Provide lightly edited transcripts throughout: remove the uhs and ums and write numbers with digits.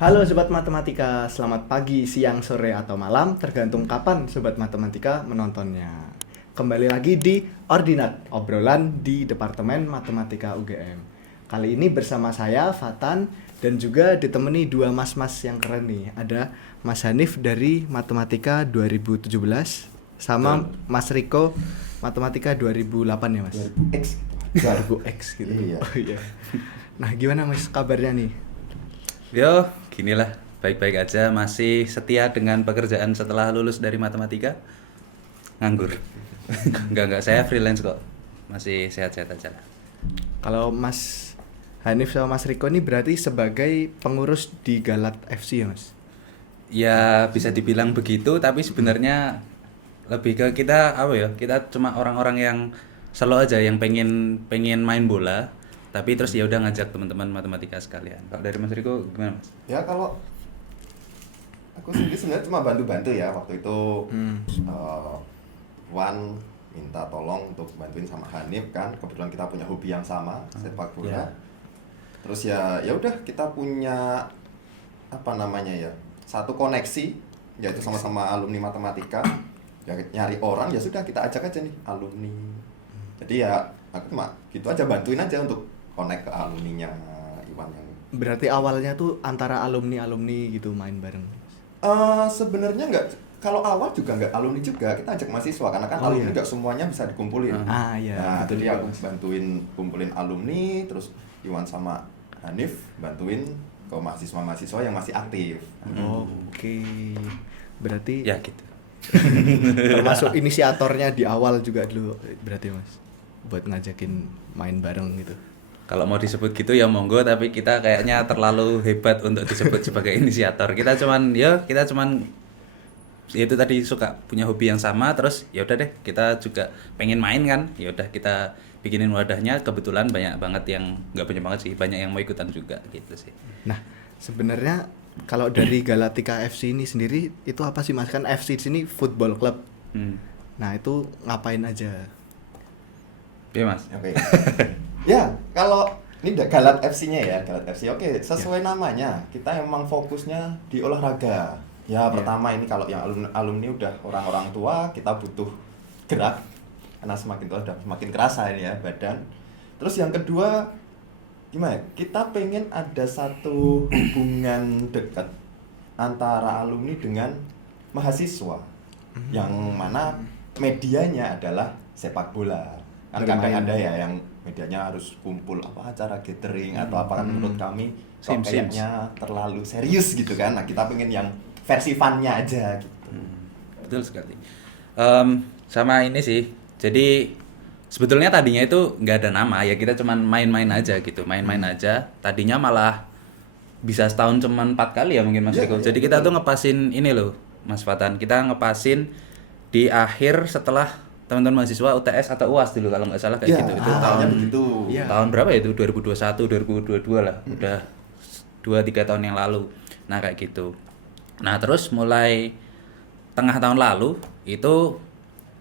Halo Sobat Matematika, selamat pagi, siang, sore, atau malam, tergantung kapan Sobat Matematika menontonnya. Kembali lagi di Ordinat, obrolan di Departemen Matematika UGM. Kali ini bersama saya, Fatan, dan juga ditemani dua mas-mas yang keren nih. Ada Mas Hanif dari Matematika 2017, sama Mas Riko Matematika 2008 ya Mas? 2000X 2000X gitu. Iya. Oh, iya. Nah gimana Mas kabarnya nih? Yo, ginilah, baik-baik aja, masih setia dengan pekerjaan setelah lulus dari matematika. Nganggur. Enggak, saya freelance kok. Masih sehat-sehat aja lah. Kalau Mas Hanif sama Mas Riko ini berarti sebagai pengurus di Galat FC ya Mas? Ya, bisa dibilang begitu, tapi sebenarnya lebih ke kita apa ya? Kita cuma orang-orang yang selalu aja yang pengen main bola, tapi terus ya udah ngajak teman-teman matematika sekalian. Kalau dari Mas Riko gimana, Mas? Ya kalau aku sendiri sebenarnya cuma bantu-bantu ya waktu itu. Wan minta tolong untuk bantuin sama Hanif kan, kebetulan kita punya hobi yang sama, sepak bola. Yeah. Terus ya udah kita punya apa namanya ya, satu koneksi yaitu sama-sama alumni matematika. Ya nyari orang ya sudah kita ajak aja nih alumni. Jadi ya aku cuma gitu aja, bantuin aja untuk connect ke alumninya Iwan yang Berarti awalnya tuh antara alumni-alumni gitu main bareng? sebenarnya kalau awal juga nggak alumni juga, kita ajak mahasiswa karena kan alumni nggak semuanya bisa dikumpulin. Iya. Nah, Betul, jadi aku Mas. bantuin kumpulin alumni, terus Iwan sama Hanif bantuin ke mahasiswa-mahasiswa yang masih aktif. Oke. Berarti Ya gitu. termasuk inisiatornya di awal juga dulu berarti Mas, buat ngajakin main bareng gitu. Kalau mau disebut gitu ya monggo, tapi kita kayaknya terlalu hebat untuk disebut sebagai inisiator. Kita cuman ya itu tadi suka punya hobi yang sama, terus ya udah deh kita juga pengen main kan. Ya udah kita bikinin wadahnya, kebetulan banyak banget yang nggak banyak banget sih, banyak yang mau ikutan juga gitu sih. Nah, sebenarnya kalau dari Galatika FC ini sendiri itu apa sih Mas? Kan FC di sini football club. Nah, itu ngapain aja? Iya Mas. Oke. Ya, kalau ini Galat FC-nya ya, Galat FC. Oke, sesuai namanya, kita emang fokusnya di olahraga. Ya, pertama ini kalau yang alumni udah orang-orang tua, kita butuh gerak. Karena semakin tua udah semakin kerasa ini ya badan. Terus yang kedua, gimana? Kita pengen ada satu hubungan dekat antara alumni dengan mahasiswa. Yang mana medianya adalah sepak bola. Kan kadang ada ya yang medianya harus kumpul acara gathering atau apa, kan menurut kami kok kayaknya terlalu serius gitu kan. Nah, kita pengen yang versi fun-nya aja gitu. Betul sekali. Sama ini sih. Jadi sebetulnya tadinya itu nggak ada nama ya, kita cuman main-main aja gitu, main-main aja. Tadinya malah bisa setahun cuman 4 kali ya mungkin Mas Riko. Jadi kita tuh ngepasin ini loh Mas Fatan, kita ngepasin di akhir setelah teman-teman mahasiswa UTS atau UAS dulu kalau nggak salah kayak gitu. Itu tahun berapa ya itu? 2021, 2022 lah. Udah 2-3 tahun yang lalu. Nah kayak gitu. Nah terus mulai tengah tahun lalu itu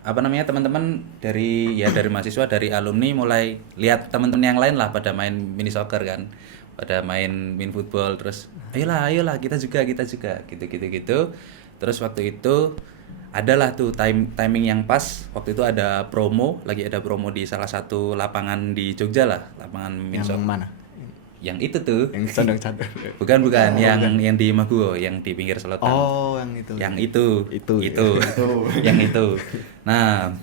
apa namanya, teman-teman dari mahasiswa, dari alumni mulai lihat teman-teman yang lain lah pada main mini soccer kan, pada main football, terus ayolah kita juga gitu. Terus waktu itu adalah tuh timing yang pas, waktu itu lagi ada promo di salah satu lapangan di Jogja lah, lapangan mini soccer. Yang mana? Yang itu tuh. Yang cadang-cadang. Bukan, yang di Maguwo, yang di pinggir selokan. Oh, yang itu. Yang itu. Yang itu. Nah,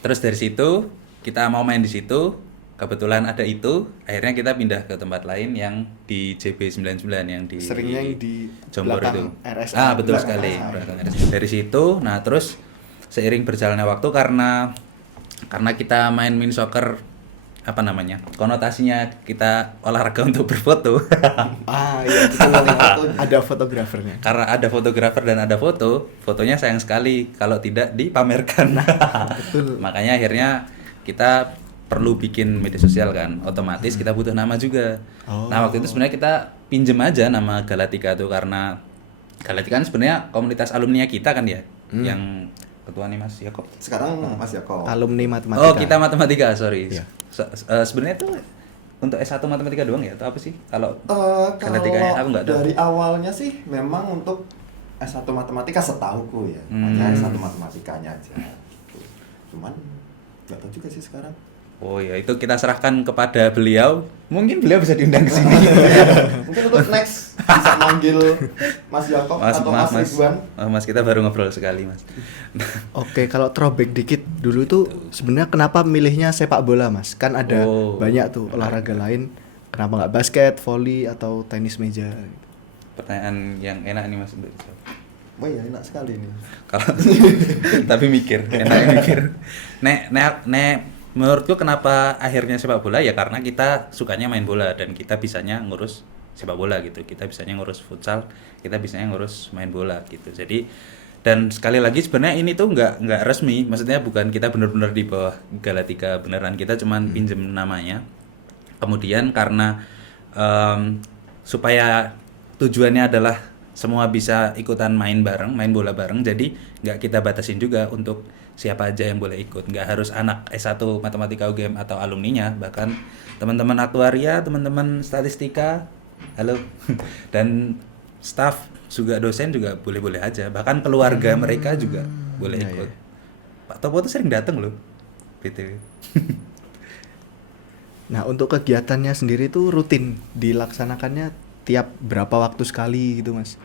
terus dari situ kita mau main di situ, kebetulan ada itu, akhirnya kita pindah ke tempat lain yang di JB99 yang di seringnya yang di Jombor itu. RSA. Betul sekali. Dari situ, nah terus seiring berjalannya waktu karena kita main mini soccer, apa namanya, konotasinya kita olahraga untuk berfoto. Iya, betul. Ada fotografernya. Karena ada fotografer dan ada fotonya sayang sekali kalau tidak dipamerkan. Betul. Makanya akhirnya kita perlu bikin media sosial kan, otomatis kita butuh nama juga. Nah waktu itu sebenarnya kita pinjem aja nama Galatika tuh, karena Galatika kan sebenarnya komunitas alumni kita kan ya, yang ketuanya Mas Yakob. Sekarang Mas Yakob. Alumni matematika. Oh, kita matematika, sorry. Iya. Sebenarnya tuh untuk S1 matematika doang ya atau apa sih? Kalau Kalau genetikanya aku nggak tahu. dari awalnya sih memang untuk S1 matematika setauku ya, Hmm. hanya S1 matematikanya aja. Gitu. Cuman nggak tahu juga sih sekarang. Oh ya, itu kita serahkan kepada beliau. Mungkin beliau bisa diundang ke sini. Mungkin untuk next bisa manggil Mas Yakob atau Mas Ridwan. Mas, kita baru ngobrol sekali, Mas. Oke, kalau throwback dikit dulu tuh sebenarnya kenapa milihnya sepak bola, Mas? Kan ada Oh. banyak tuh olahraga lain. Kenapa nggak basket, volley atau tenis meja? Pertanyaan yang enak nih, Mas, untuk dijawab. Wah ya enak sekali nih. Kalau tapi mikir, enak mikir. Nek menurutku kenapa akhirnya sepak bola ya karena kita sukanya main bola dan kita bisanya ngurus sepak bola gitu. Kita bisanya ngurus futsal, kita bisanya ngurus main bola gitu. Jadi dan sekali lagi sebenarnya ini tuh nggak resmi, maksudnya bukan kita benar-benar di bawah Galatika beneran, kita cuman pinjem namanya. Kemudian karena supaya tujuannya adalah semua bisa ikutan main bareng, main bola bareng, jadi nggak kita batasin juga untuk siapa aja yang boleh ikut, nggak harus anak S1 Matematika UGM atau alumninya, bahkan teman-teman aktuaria, teman-teman statistika, halo, dan staff juga dosen juga boleh-boleh aja, bahkan keluarga mereka juga boleh iya, ikut. iya. Pak Topo tuh sering datang loh, BTW. Nah, untuk kegiatannya sendiri tuh rutin dilaksanakannya tiap berapa waktu sekali gitu, Mas?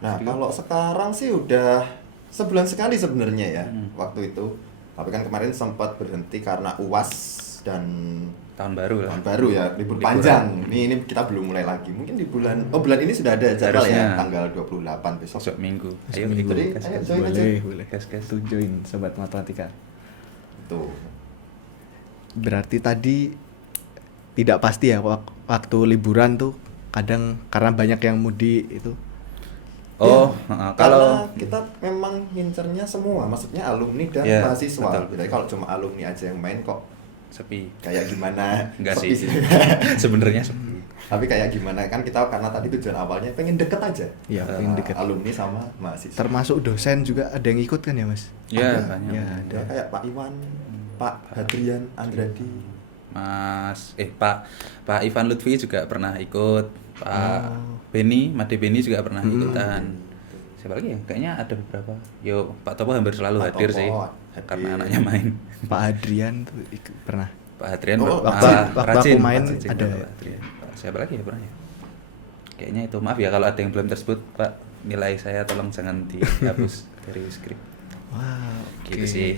Nah kalau sekarang sih udah sebulan sekali sebenarnya ya waktu itu. Tapi kan kemarin sempat berhenti karena UAS dan Tahun baru lah. tahun baru ya, libur Liburan. panjang. Ini kita belum mulai lagi. Mungkin di bulan bulan ini sudah ada jadwal Harusnya. ya, tanggal 28 besok. Besok minggu. Ayo Minggu. ikut. Jadi, Gas, ayo gas. join aja. Boleh. Gas, gas. Tuh join sobat matematika. Tuh. Berarti tadi tidak pasti ya waktu liburan tuh kadang karena banyak yang mudik itu. Oh, Ya, kalau karena kita memang ngincernya semua, maksudnya alumni dan Ya, mahasiswa. betul. Jadi kalau cuma alumni aja yang main kok sepi. kayak gimana? Enggak Sepi sih. Sebenarnya sepi. Tapi kayak gimana kan kita karena tadi tujuan awalnya pengen deket aja. Iya, Sama pengen deket. alumni sama mahasiswa. Termasuk dosen juga ada yang ikut kan ya, Mas? Ya, Ada. banyak. Ya, Ya, kayak Pak Iwan, Pak Hadrian, Andradi. Pak Ivan Lutfi juga pernah ikut. Pak Beni, Made Beni juga pernah ikutan. Siapa lagi ya? Kayaknya ada beberapa. Yo, Pak Topo hampir selalu Pak hadir Topo sih. hadir. Karena anaknya main. Pak Adrian tuh pernah. Pak Hadrian Oh, waktu aku main Rajin, ada. Pak Hadrian. Pak, siapa lagi ya pernah ya? Kayaknya itu, maaf ya kalau ada yang belum tersebut, Pak. Nilai saya tolong jangan dihapus dari skrip. Wah, Gitu oke. sih.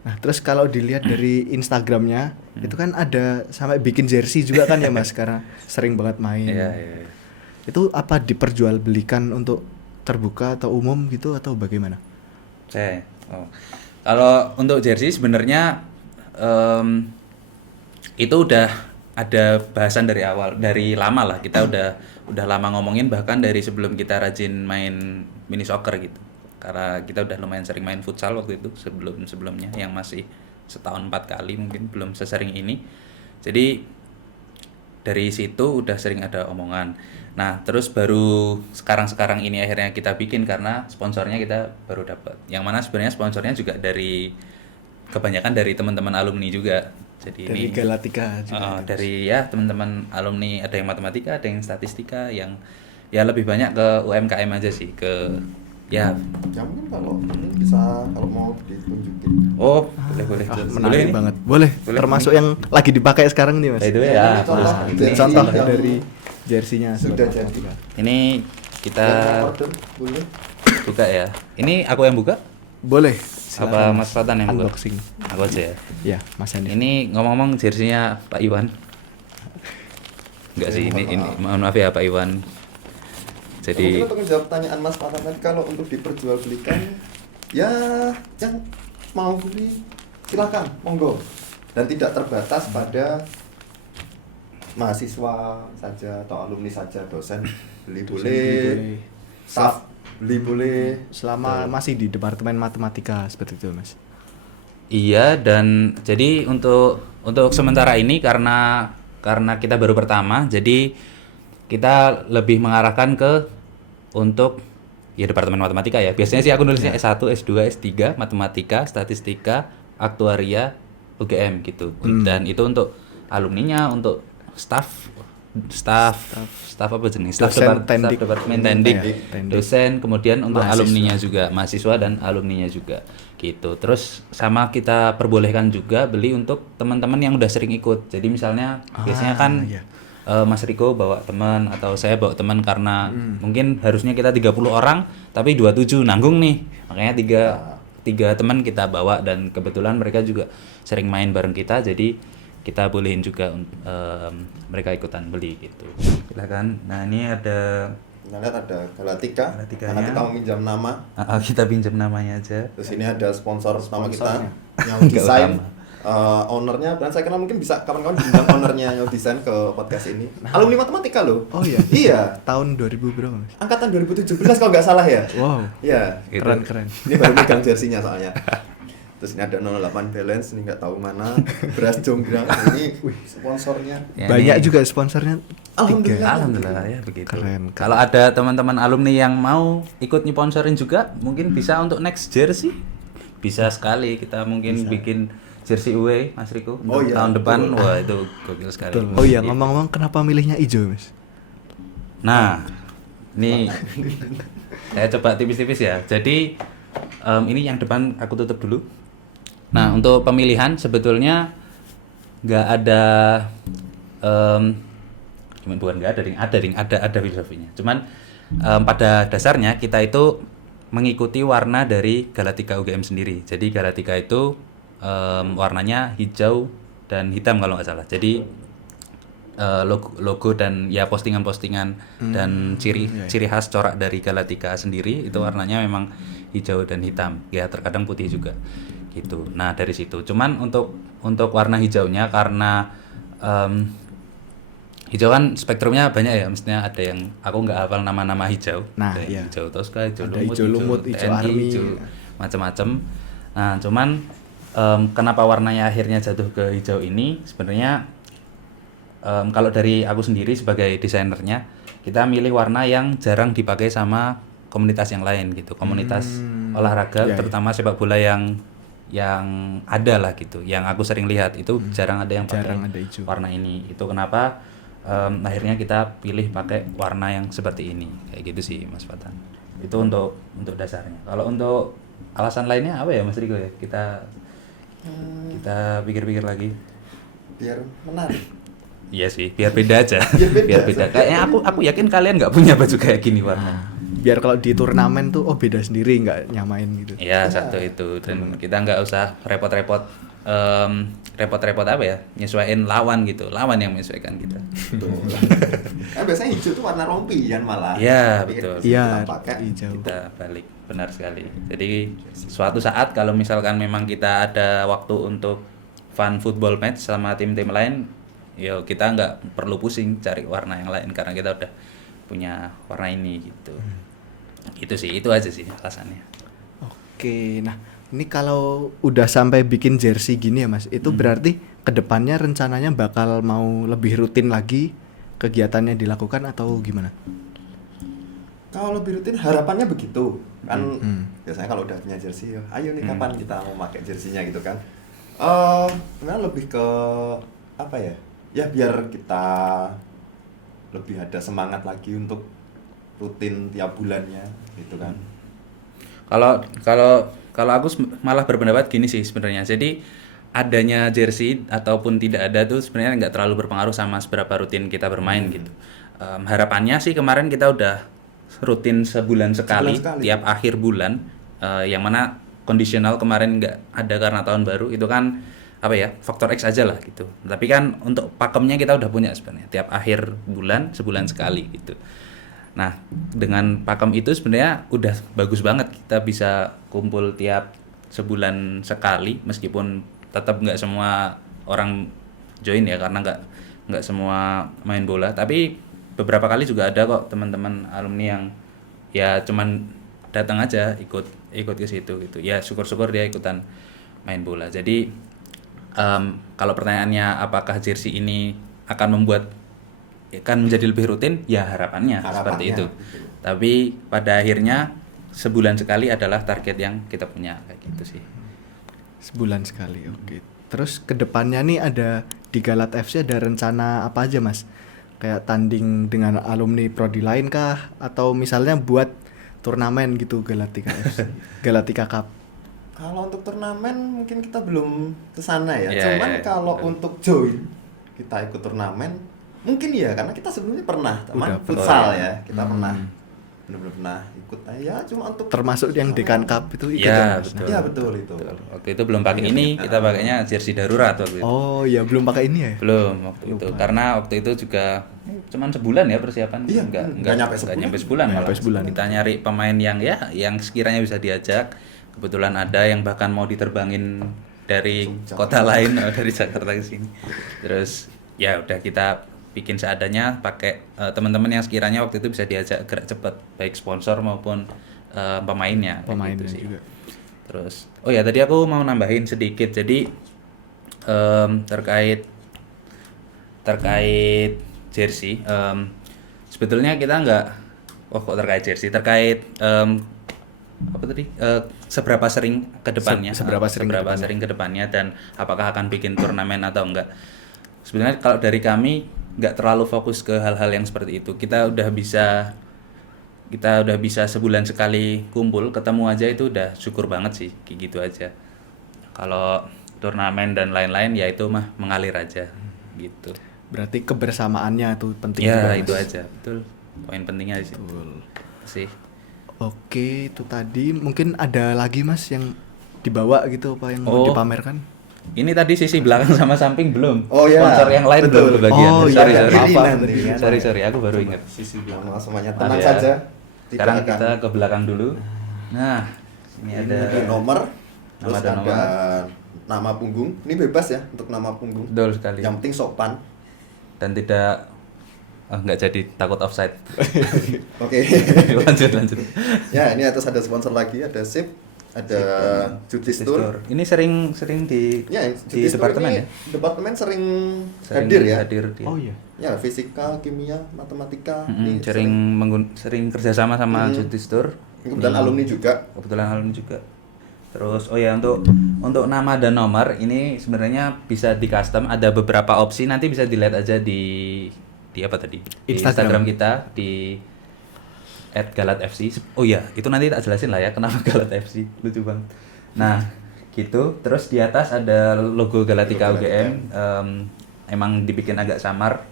Nah, terus kalau dilihat dari Instagramnya, itu kan ada sampai bikin jersey juga kan ya, Mas, karena sering banget main. Iya. Itu apa diperjualbelikan untuk terbuka atau umum gitu atau bagaimana? Kalau untuk jersey sebenarnya itu udah ada bahasan dari awal, dari lama lah. Kita udah lama ngomongin, bahkan dari sebelum kita rajin main mini soccer gitu. Karena kita udah lumayan sering main futsal waktu itu sebelumnya yang masih setahun 4 kali, mungkin belum sesering ini. Jadi dari situ udah sering ada omongan. Nah, terus baru sekarang ini akhirnya kita bikin karena sponsornya kita baru dapat. Yang mana sebenarnya sponsornya juga kebanyakan dari teman-teman alumni juga. Jadi Dari ini Galatika juga. dari ya teman-teman alumni, ada yang matematika, ada yang statistika, yang ya lebih banyak ke UMKM aja sih, ke ya. Ya mungkin kalau ini bisa kalau mau ditunjukin. Oh, boleh. Ah, Boleh menarik nih? banget. Boleh. Boleh. Termasuk yang lagi dipakai sekarang nih, Mas. Nah, itu Ya, ya. ini contoh Terus jersey Contoh yang dari jersinya sudah jadi. ini kita Yang order boleh. buka ya. Ini aku yang buka? Boleh. Apa Silakan, Mas Fatan yang buka? unboxing. Aku aja ya. Ya, Mas Andi. Ini ngomong-ngomong jersinya Pak Iwan. Enggak sih, ini mohon maaf ya Pak Iwan. Jadi Mungkin untuk menjawab pertanyaan Mas Fatan tadi, kalau untuk diperjualbelikan ya yang mau beli silakan monggo, dan tidak terbatas pada mahasiswa saja atau alumni saja, dosen beli Dosen boleh, beli boleh. staff beli boleh. Selama masih di Departemen Matematika seperti itu, Mas. iya, dan jadi untuk sementara ini karena kita baru pertama, jadi kita lebih mengarahkan ke untuk ya Departemen Matematika ya. Biasanya sih aku nulisnya S1, S2, S3, Matematika, Statistika, Aktuaria, UGM gitu. Dan itu untuk alumninya, untuk staff apa jenis Dosen, tendik. departemen tendik, Ya, tendik. dosen, kemudian untuk Mahasiswa. alumninya juga, mahasiswa dan alumninya juga gitu. Terus sama kita perbolehkan juga beli untuk teman-teman yang udah sering ikut. Jadi misalnya biasanya kan iya. Mas Riko bawa teman atau saya bawa teman karena mungkin harusnya kita 30 orang tapi 27 nanggung nih. Makanya tiga teman kita bawa, dan kebetulan mereka juga sering main bareng kita, jadi kita bolehin juga mereka ikutan beli gitu. Silakan. Nah, ini ada Kita lihat ada Galatika, Galatikanya. karena kita meminjam nama. kita pinjam namanya aja. Terus ini ada sponsor nama kita Sponsornya. yang Nggak desain, utama. ownernya, dan saya kira mungkin bisa kawan-kawan diundang ownernya yang desain ke podcast ini. Alumni matematika loh. Oh iya. Iya, Tahun 2000 berapa, Mas? angkatan 2017 kalau nggak salah ya. Wow. Iya. Gitu. Keren. Ini baru megang jersinya soalnya. Terus ini ada 08 balance, ini nggak tahu mana. Beras Jonggrang, ini sponsornya. Ya, Banyak ini- juga sponsornya. Alhamdulillah. Alhamdulillah ya begitu. Keren. Kalau ada teman-teman alumni yang mau ikut nyponsorin juga, mungkin bisa untuk next jersey. Bisa sekali kita mungkin bikin jersey away, Mas Riko, Oh untuk iya, tahun depan. betul. Wah, itu gokil sekali. Betul. Oh iya, Gitu. ngomong-ngomong kenapa milihnya hijau, Mas? Nah, ini saya coba tipis-tipis ya. Jadi ini yang depan aku tutup dulu. Nah, untuk pemilihan sebetulnya nggak ada bukan nggak ada filosofinya. Cuman pada dasarnya kita itu mengikuti warna dari Galatika UGM sendiri. Jadi Galatika itu warnanya hijau dan hitam kalau nggak salah. Jadi logo dan ya postingan-postingan dan ciri khas corak dari Galatika sendiri itu warnanya memang hijau dan hitam. Ya terkadang putih juga gitu. Nah, dari situ. Cuman untuk warna hijaunya karena hijau kan spektrumnya banyak ya, mestinya ada yang aku nggak hafal nama-nama hijau. Nah, Ada iya. hijau Tosca, hijau Ada lumut, hijau lumut, hijau TNI, army. hijau macam-macam. Nah, cuman kenapa warnanya akhirnya jatuh ke hijau ini? Sebenarnya kalau dari aku sendiri sebagai desainernya, kita milih warna yang jarang dipakai sama komunitas yang lain gitu. Komunitas olahraga, iya, iya. terutama sepak bola yang ada lah gitu. Yang aku sering lihat itu jarang ada yang pakai Jarang ada hijau. warna ini. Itu kenapa akhirnya kita pilih pakai warna yang seperti ini. Kayak gitu sih, Mas Fatan. Itu untuk dasarnya. Kalau untuk alasan lainnya apa ya, Mas Riko ya? Kita pikir-pikir lagi. Biar menarik. Iya sih, biar beda aja. Biar beda. Kayaknya aku yakin kalian nggak punya baju kayak gini warna. Biar kalau di turnamen tuh beda sendiri, nggak nyamain gitu. Iya, satu itu. Dan kita nggak usah repot-repot apa ya? Nyesuaiin lawan gitu. Lawan yang menyesuaikan kita. Kan biasanya hijau tuh warna rompian malah. Iya, Tapi betul. kita Iya, pakai hijau. Kita balik, benar sekali. Jadi suatu saat kalau misalkan memang kita ada waktu untuk fun football match sama tim-tim lain, yo kita nggak perlu pusing cari warna yang lain karena kita udah punya warna ini gitu. Itu sih, itu aja sih alasannya. Oke, nah ini kalau udah sampai bikin jersey gini ya Mas, itu berarti kedepannya rencananya bakal mau lebih rutin lagi kegiatannya dilakukan atau gimana? Kalau lebih rutin harapannya begitu kan. Biasanya kalau udah punya jersey, ayo nih kapan kita mau pakai jersinya gitu kan. Sebenarnya lebih ke apa ya? Ya biar kita lebih ada semangat lagi untuk rutin tiap bulannya gitu kan. Kalau aku malah berpendapat gini sih sebenarnya. Jadi adanya jersey ataupun tidak ada tuh sebenarnya nggak terlalu berpengaruh sama seberapa rutin kita bermain gitu. Harapannya sih kemarin kita udah rutin sebulan sekali, sekali. tiap akhir bulan, yang mana kondisional kemarin nggak ada karena tahun baru, itu kan apa ya, faktor X aja lah gitu. Tapi kan untuk pakemnya kita udah punya sebenarnya, tiap akhir bulan sebulan sekali gitu. Nah, dengan pakem itu sebenarnya udah bagus banget, kita bisa kumpul tiap sebulan sekali, meskipun tetap nggak semua orang join ya, karena nggak semua main bola. Tapi beberapa kali juga ada kok teman-teman alumni yang ya cuman datang aja ikut ke situ gitu. Ya syukur-syukur dia ikutan main bola. Jadi kalau pertanyaannya apakah jersey ini akan menjadi lebih rutin, ya harapannya seperti itu. Tapi pada akhirnya sebulan sekali adalah target yang kita punya kayak gitu sih. Sebulan sekali, oke. Terus kedepannya nih ada di Galat FC ada rencana apa aja Mas? Kayak tanding dengan alumni prodi lain kah? Atau misalnya buat turnamen gitu Galatika FC, Galatika Cup. Kalau untuk turnamen mungkin kita belum ke sana ya. Iya, Cuman iya, kalau betul. untuk join kita ikut turnamen mungkin ya karena kita sebelumnya pernah teman Udah futsal pernah. ya. Kita pernah benar-benar pernah ikut ya cuma untuk Termasuk yang Dekan Cup itu ikut Iya, ya Mas? betul. Iya betul itu. Betul. Waktu itu belum pakai ini, kita pakainya jersey darurat waktu itu. Oh iya belum pakai ini ya? Belum waktu itu. Karena waktu itu juga cuman sebulan ya persiapan. Iya, nggak nyampe sebulan Nggak malah. nyampe sebulan. Kita nyari pemain yang ya yang sekiranya bisa diajak. Kebetulan ada yang bahkan mau diterbangin dari kota lain dari Jakarta ke sini. Terus ya udah kita bikin seadanya pakai teman-teman yang sekiranya waktu itu bisa diajak gerak cepat baik sponsor maupun pemainnya. kayak Pemainnya gitu sih. juga. Terus, oh ya tadi aku mau nambahin sedikit. Jadi terkait jersey, sebetulnya kita nggak, oh kok terkait jersey, terkait apa tadi? Seberapa sering ke depannya? Seberapa sering ke depannya. sering ke depannya dan apakah akan bikin turnamen atau enggak? Sebenarnya kalau dari kami nggak terlalu fokus ke hal-hal yang seperti itu. Kita udah bisa sebulan sekali kumpul ketemu aja itu udah syukur banget sih kayak gitu aja. Kalau turnamen dan lain-lain ya itu mah mengalir aja gitu. Berarti kebersamaannya tuh penting Ya juga, itu Mas. aja betul poin pentingnya di situ Betul. sih. Oke, itu tadi mungkin ada lagi Mas yang dibawa gitu apa yang mau Oh. dipamerkan? Ini tadi sisi belakang sama samping belum. Oh, ya. Sponsor yang lain Betul. belum kebagian. Oh, sorry, iya, sorry. ini Apa? nanti kan. Sorry, aku baru ingat. Sisi belakang semuanya Maaf tenang ya. saja. Sekarang Tidak akan. kita ke belakang dulu. Nah, ini ada nomor, Nama terus dan ada nomor. nama punggung. Ini bebas ya untuk nama punggung. betul sekali. Yang penting sopan. Dan tidak nggak jadi takut offside. Oke. lanjut. Ya, ini atas ada sponsor lagi, ada Sip, ada Jutis Tour. Ini sering di Ya, yang di Jutis Tour departemen ini ya. departemen sering Sering hadir ya. Hadir dia. Oh iya. Ya, fisika, kimia, matematika. Mm-mm, Ini sering kerjasama sama Jutis Tour. kebetulan alumni juga. Kebetulan alumni juga. Terus oh ya untuk nama dan nomor ini sebenarnya bisa di custom, ada beberapa opsi, nanti bisa dilihat aja di apa tadi? Di Instagram. Instagram kita di @galatfc. Oh iya, itu nanti tak jelasin lah ya kenapa Galat FC. Lucu banget. Nah, gitu. Terus di atas ada logo Galatika Logo UGM. Emang dibikin agak samar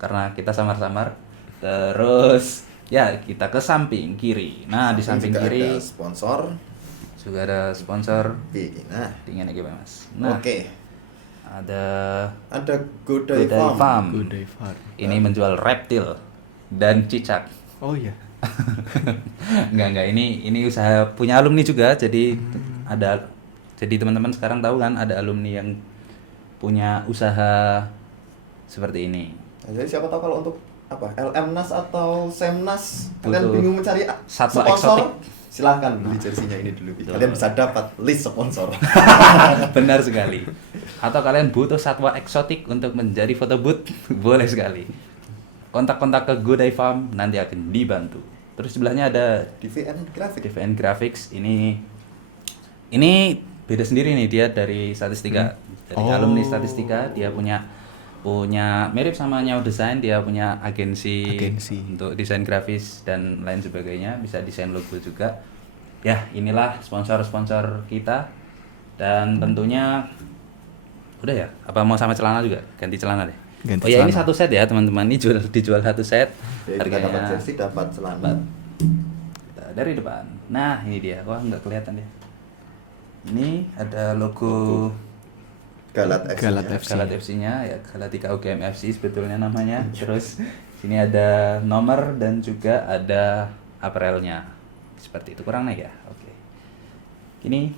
karena kita samar-samar. Terus ya kita ke samping kiri. Nah, di samping juga kiri ada sponsor. juga ada sponsor Nah, dingin lagi Mas. Nah, oke. ada Ada Godai Godai Farm. Farm. Good day Far. Ini menjual reptil dan cicak. Oh iya. Enggak, ini usaha punya alumni juga. Jadi jadi teman-teman sekarang tahu kan ada alumni yang punya usaha seperti ini. Nah, jadi siapa tahu kalau untuk apa LMNAS atau Semnas kalian Butuh bingung mencari satwa sponsor, eksotik. silahkan beli jersinya ini dulu. Betul. Kalian bisa dapat list sponsor. Benar sekali. Atau kalian butuh satwa eksotik untuk menjadi foto booth, boleh sekali. Kontak-kontak ke Godai Farm nanti akan dibantu. Terus sebelahnya ada DVN grafik. DVN Graphics. Ini beda sendiri nih, dia dari statistika. Dari Oh. alumni statistika, dia punya mirip sama Nyawa Desain, dia punya agensi untuk desain grafis dan lain sebagainya, bisa desain logo juga. Ya, inilah sponsor-sponsor kita. Dan tentunya udah ya, apa mau sama celana juga? Ganti celana deh. Ganti Oh ya, ini celana. satu set ya, teman-teman. Ini dijual satu set. Jadi kita dapat jersey, dapat celana. Dari depan. Nah, ini dia. Wah, nggak kelihatan ya. Ini ada logo Galat FC. Galat -nya. FC. Galat FC-nya ya, Galatika UGM FC sebetulnya namanya. Terus sini ada nomor dan juga ada apparel-nya. Seperti itu, kurang naik ya. Oke. Ini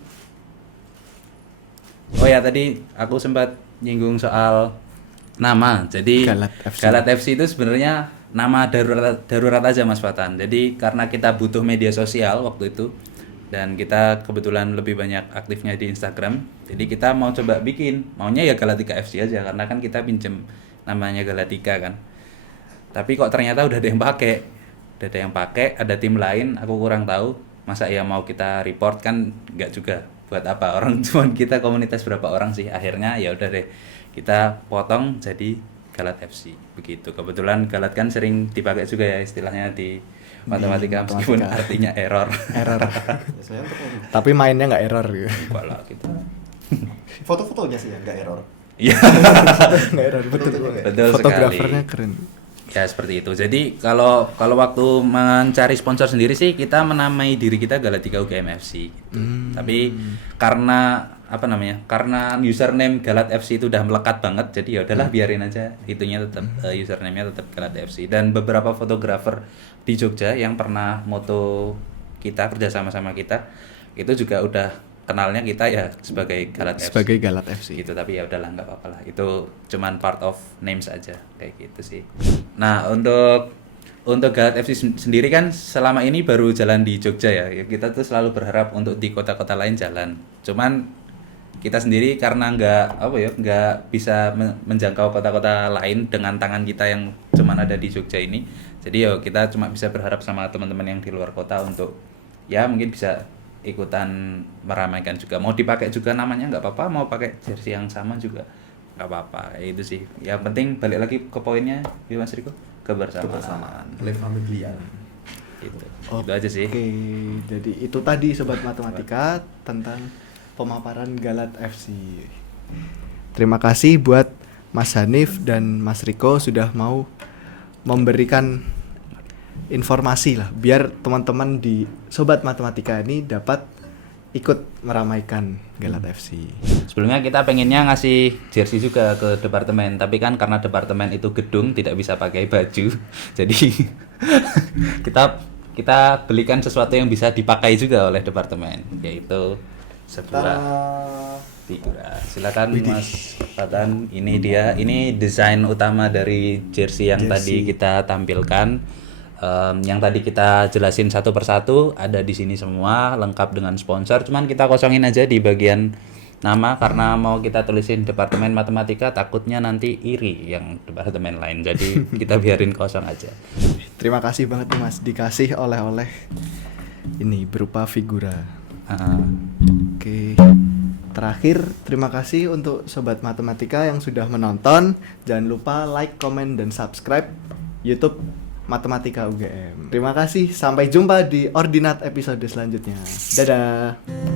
oh ya, tadi aku sempat nyinggung soal nama. Jadi Galat FC. itu sebenarnya nama darurat aja Mas Fatan. Jadi karena kita butuh media sosial waktu itu dan kita kebetulan lebih banyak aktifnya di Instagram, jadi kita mau coba maunya ya Galatika FC aja karena kan kita pinjem namanya Galatika kan. Tapi kok ternyata udah ada yang pakai, ada tim lain, aku kurang tahu. Masa ya mau kita report kan nggak juga. Buat apa orang cuman kita komunitas berapa orang sih? Akhirnya ya udah deh kita potong jadi Galat FC begitu. Kebetulan Galat kan sering dipakai juga ya istilahnya di matematika meskipun matematika. artinya error. Error. Saya untuk Tapi mainnya nggak error gitu. Enggak lah kita. foto-fotonya sih ya nggak error. Iya. Nggak error betul. Betul Fotografernya sekali. keren. Ya seperti itu. Jadi kalau waktu mencari sponsor sendiri sih kita menamai diri kita Galatika UGM FC gitu. Tapi karena apa namanya? Karena username Galat FC itu udah melekat banget, jadi ya udahlah biarin aja itunya tetap username-nya tetap Galat FC. Dan beberapa fotografer di Jogja yang pernah moto kita kerja sama kita itu juga udah kenalnya kita ya sebagai Galat FC. Sebagai Galat FC. Gitu, tapi ya udahlah nggak apa-apa lah, itu cuman part of names aja kayak gitu sih. Nah untuk Galat FC sendiri kan selama ini baru jalan di Jogja ya. Kita tuh selalu berharap untuk di kota-kota lain jalan, cuman kita sendiri karena nggak bisa menjangkau kota-kota lain dengan tangan kita yang cuman ada di Jogja ini, jadi ya kita cuma bisa berharap sama teman-teman yang di luar kota untuk ya mungkin bisa ikutan meramaikan juga. Mau dipakai juga namanya nggak apa-apa, mau pakai jersey yang sama juga nggak apa-apa. Itu sih yang penting, balik lagi ke poinnya ya Mas Riko, kebersamaan. Le familiar. Itu aja sih. Oke, jadi itu tadi Sobat Matematika tentang pemaparan Galat FC. Terima kasih buat Mas Hanif dan Mas Riko sudah mau memberikan informasi lah, biar teman-teman di Sobat Matematika ini dapat ikut meramaikan Galat FC. Sebelumnya kita pengennya ngasih jersey juga ke departemen, tapi kan karena departemen itu gedung tidak bisa pakai baju, jadi kita belikan sesuatu yang bisa dipakai juga oleh departemen, yaitu sebuah figura. Silakan Mas Fatan, ini desain utama dari jersey yang tadi kita tampilkan. Yang tadi kita jelasin satu persatu ada di sini semua lengkap dengan sponsor, cuman kita kosongin aja di bagian nama karena mau kita tulisin Departemen Matematika, takutnya nanti iri yang departemen lain, jadi kita biarin kosong aja. Terima kasih banget nih Mas, dikasih oleh-oleh ini berupa figura. Oke. Terakhir, terima kasih untuk Sobat Matematika yang sudah menonton. Jangan lupa like, comment, dan subscribe YouTube Matematika UGM. Terima kasih, sampai jumpa di Ordinat episode selanjutnya. Dadah.